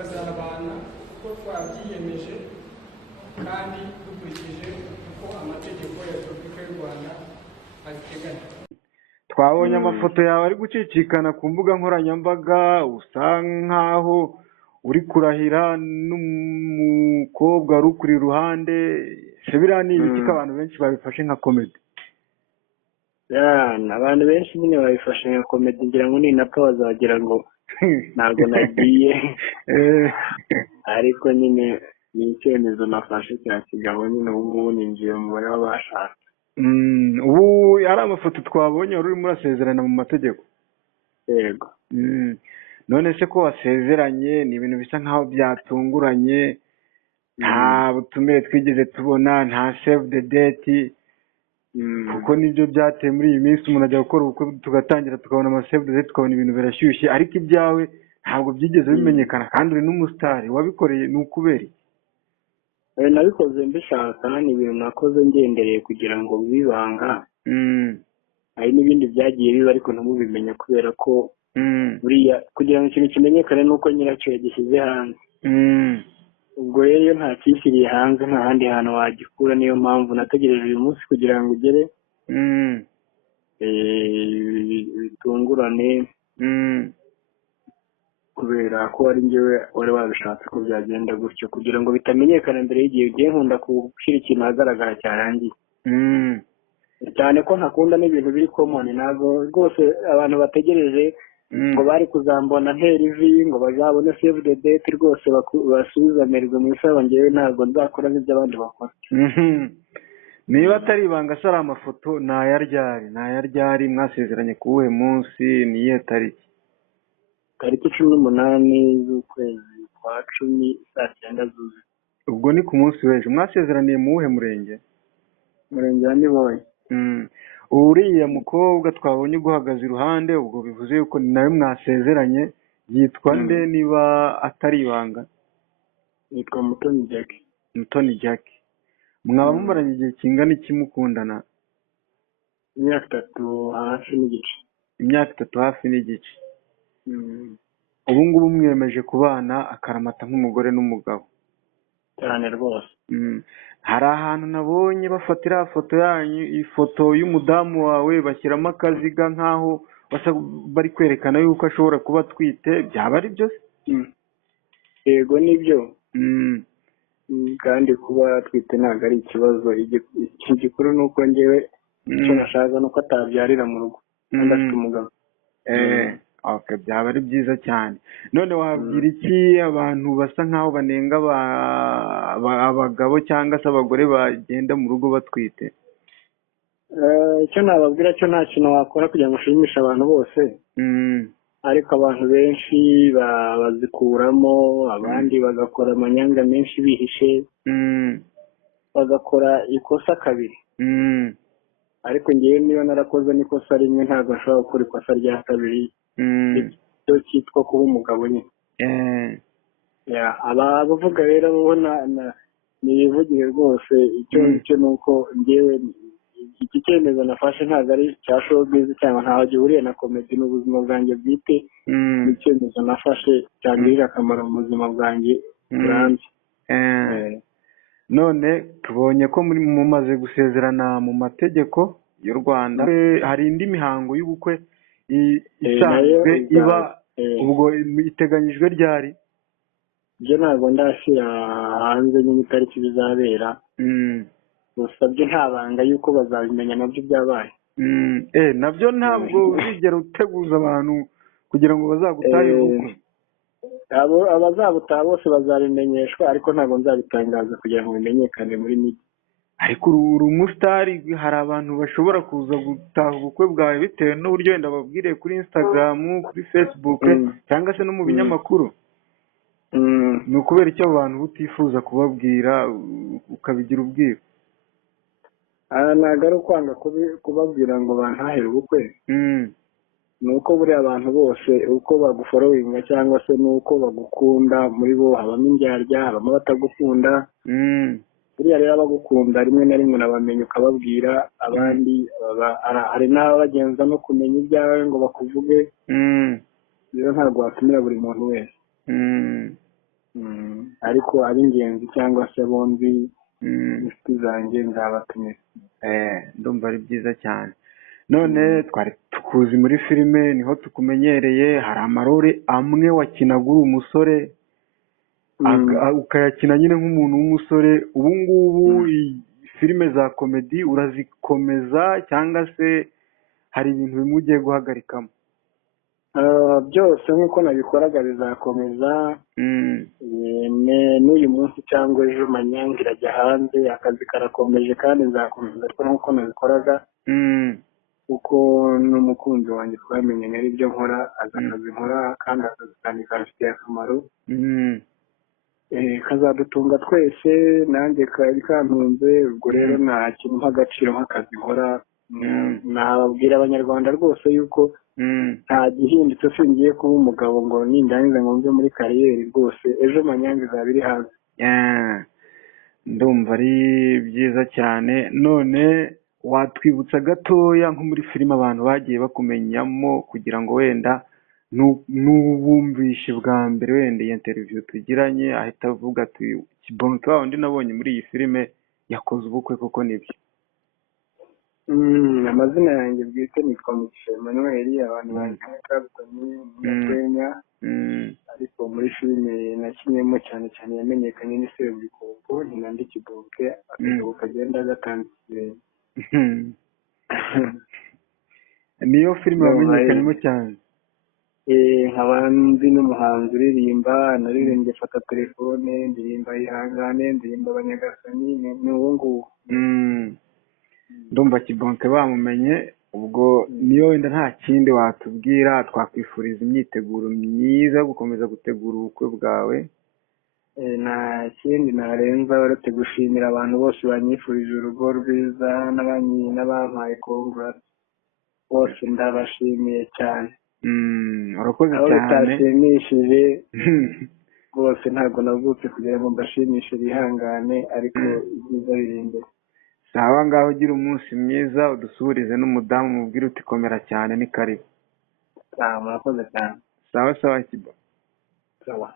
tukazabana uko twabyiyemeje kandi dukurikije uko amategeko ya Repubulika y'u Rwanda abiteganya. Twabonye amafoto yawe ari gucicikana ku mbuga nkoranyambaga, usa nkaho uri kurahira n'umukobwa wari ukuri iruhande. Se biriya ni ibiki ko abantu benshi babifashe nka komedi? Abantu benshi nyine babifashe nka komedi, ngira ngo ninapfa bazagira ngo ntabwo nagiye ariko nyine ni icyemezo nafashe cya kigabo, nyine ubu ngubu ninjiye mu mubare w'abashaka. Ubu ari amafoto twabonye wari urimo urasezerana mu mategeko? Yego. None se ko wasezeranye ni ibintu bisa nkaho byatunguranye, nta butumire twigeze tubona, nta save the date, kuko nibyo byateye muri iyi minsi umuntu ajya gukora ubukwe tugatangira tukabona ama save the date tukabona ibintu birashyushye, ariko ibyawe ntabwo byigeze bimenyekana kandi uri n'umusitari. Wabikoreye ni ukubera iki? Nabikoze mbishaka, ni ibintu nakoze ngendereye kugira ngo bibanga. Hari n'ibindi byagiye biba ariko ntimubimenye kubera ko buriya kugira ngo ikintu kimenyekane nuko nyiracyo yagishyize hanze. Ubwo rero iyo nta kishyiriye hanze nta handi hantu wagikura, niyo mpamvu nategereje uyu munsi kugira ngo ugere bitungurane, kubera ko ari njyewe wari wabishatse ko byagenda gutyo kugira ngo bitamenyekana mbere y'igihe. Ugiye nkunda gushyira ikintu ahagaragara cyarangiye, cyane ko ntakunda n'ibintu biri common. Ntabwo rwose abantu bategereje ngo bari kuzambona ntera ivi ngo bazabone save the date rwose basubizamerwe mu isaba. Njyewe ntabwo nzakora n'ibyo abandi bakora. Niba atari ibanga se ari amafoto ni ayaryari mwasezeranye ku wuhe munsi, ni iyihe tariki? Tariki 18 z'ukwezi kwa 10 saa 9 zuzuye. Ubwo ni ku munsi w'ejo. Mwasezeraniye mu wuhe murenge? Murenge wa Nibonye. Uriya mukobwa twabonye guhagaze iruhande, ubwo bivuze yuko ni nawe mwasezeranye, yitwa nde niba atari ibanga? Yitwa Mutoni Jackie. Mutoni Jackie. Mwaba mumaranye igihe kingana iki mukundana? Imyaka 3 hafi n'igice. Imyaka 3 hafi n'igice. Ubu ngubu mwiyemeje kubana akaramata nk'umugore n'umugabo? Cyane rwose. Hari ahantu nabonye bafatira foto yanyu, ifoto y'umudamu wawe bashyiramo akaziga nkaho bari kwerekana yuko ashobora kuba atwite. Byaba ari byo se? Yego nibyo. Kandi kuba atwite ntabwo ari ikibazo. Igikuru ni uko njyewe icyo nashaka ni uko atabyarira mu rugo kandi afite umugabo. Okay, byaba ari byiza cyane. None wabwira iki abantu basa nkaho banenga abagabo cyangwa se abagore bagenda mu rugo batwite? Icyo nababwira cyo nta kintu wakora kugira ngo ushimishe abantu bose, ariko abantu benshi bazikuramo, abandi bagakora amanyanga menshi bihishe, bagakora ikosa kabiri. Ariko ngewe niyo narakoze n'ikosa rimwe, ntabwo nshobora gukora ikosa rya kabiri. Icyo cyitwa kuba umugabo nyine. Abavuga rero ubona nibivugire rwose. Icyo ni uko ngewe iki cyemezo nafashe ntabwo ari cya showbiz cyangwa ntaho gihuriye na komedi. N'ubuzima bwanjye bwite, icyemezo nafashe cyangirira akamaro mu buzima bwanjye burambye. None tubonye ko mumaze gusezerana mu mategeko y'u Rwanda, hari indi mihango y'ubukwe isanzwe iba, ubwo iteganyijwe ryari? Byo ntabwo ndashyira hanze nyine itariki bizabera, gusa byo nta banga yuko bazabimenya nabyo byabaye. Nabyo ntabwo uzigera uteguza abantu kugira ngo bazagutahire ubukwe? Abazabutaha bose bazabimenyeshwa, ariko ntabwo nzabitangaza kugira ngo bimenyekane muri media. Ariko uri umusitari, hari abantu bashobora kuza gutaha ubukwe bwawe bitewe n'uburyo wenda babwiriye kuri Instagram, kuri Facebook cyangwa se no mu binyamakuru. Ni ukubera icyo abantu butifuza kubabwira ukabigira ubwiru? Ntabwo ari ukwanga kubabwira ngo bantahere ubukwe. Ni uko buriya abantu bose uko baguforowinga cyangwa se nuko bagukunda, muri bo habamo indyarya, habamo batagukunda. Buriya rero abagukunda rimwe na rimwe urabamenya ukababwira, abandi hari n'abagenza no kumenya ibyawe ngo bakuvuge. Rero ntabwo watumira buri muntu wese. ariko ab'ingenzi cyangwa se bombi inshuti zanjye nzabatumira. Ndumva ari byiza cyane. None twari tukuzi muri filime, niho tukumenyereye, hari amarore amwe wakinaga uri umusore ukayakina nyine nk'umuntu w'umusore. Ubu ngubu filime za komedi urazikomeza cyangwa se hari ibintu bimwe ugiye guhagarikamo? Byose nk'uko nabikoraga bizakomeza. N'uyu munsi cyangwa ejo Manyanga irajya hanze, akazi karakomeje kandi nzakomeza ariko nk'uko nabikoraga, kuko n'umukunzi wanjye twamenyanye ari byo nkora, azi akazi nkora kandi akazi kanjye kamfitiye akamaro, kazadutunga twese, nanjye kari kantunze. Ubwo rero nta kintu nk'agaciro nk'akazi nkora. Nababwira abanyarwanda rwose yuko nta gihindutse, singiye kuba umugabo ngo nindangiza ngo mve muri kariyeri. Rwose ejo Manyanga izaba iri hanze. Ndumva ari byiza cyane. None watwibutsa gatoya nko muri filime abantu bagiye bakumenyamo, kugira ngo wenda n'ubumvishe bwa mbere wenda iyi interview tugiranye ahita avuga ati Kibonke wa undi nabonye muri iyi filime yakoze ubukwe koko nibyo? Amazina yanjye bwite nitwa Mugisha Emmanuel, abantu banjye Kabutoni Kenya, ariko muri filime nakinyemo cyane cyane yamenyekanye ni Seburikoko, ni Nandi Kibonke, akagabo kagenda gatandukanye. Niyo filime wamenyekanyemo cyane? Nkaba nzi n'umuhanzi uririmba, naririmbye Fata Telefone, ndirimba Ihangane, ndirimba Abanyagasani, ni uwo nguwo. Ndumva Kibonke bamumenye. Ubwo niyo wenda nta kindi watubwira, twakwifuriza imyiteguro myiza yo gukomeza gutegura ubukwe bwawe. Nta kindi narenza uretse gushimira abantu bose banyifurije urugo rwiza, n'abampaye congrats bose ndabashimiye cyane. Urakoze cyane. Aho bitashimishije rwose ntabwo navutse kugira ngo mbashimishe, bihangane, ariko ibyiza biri imbere. Sawa, ngaho ugira umunsi mwiza, udusuhurize n'umudamu mubwire uti komera cyane, ni karibu. Murakoze cyane. Sawa sawa Kibo. Sawa.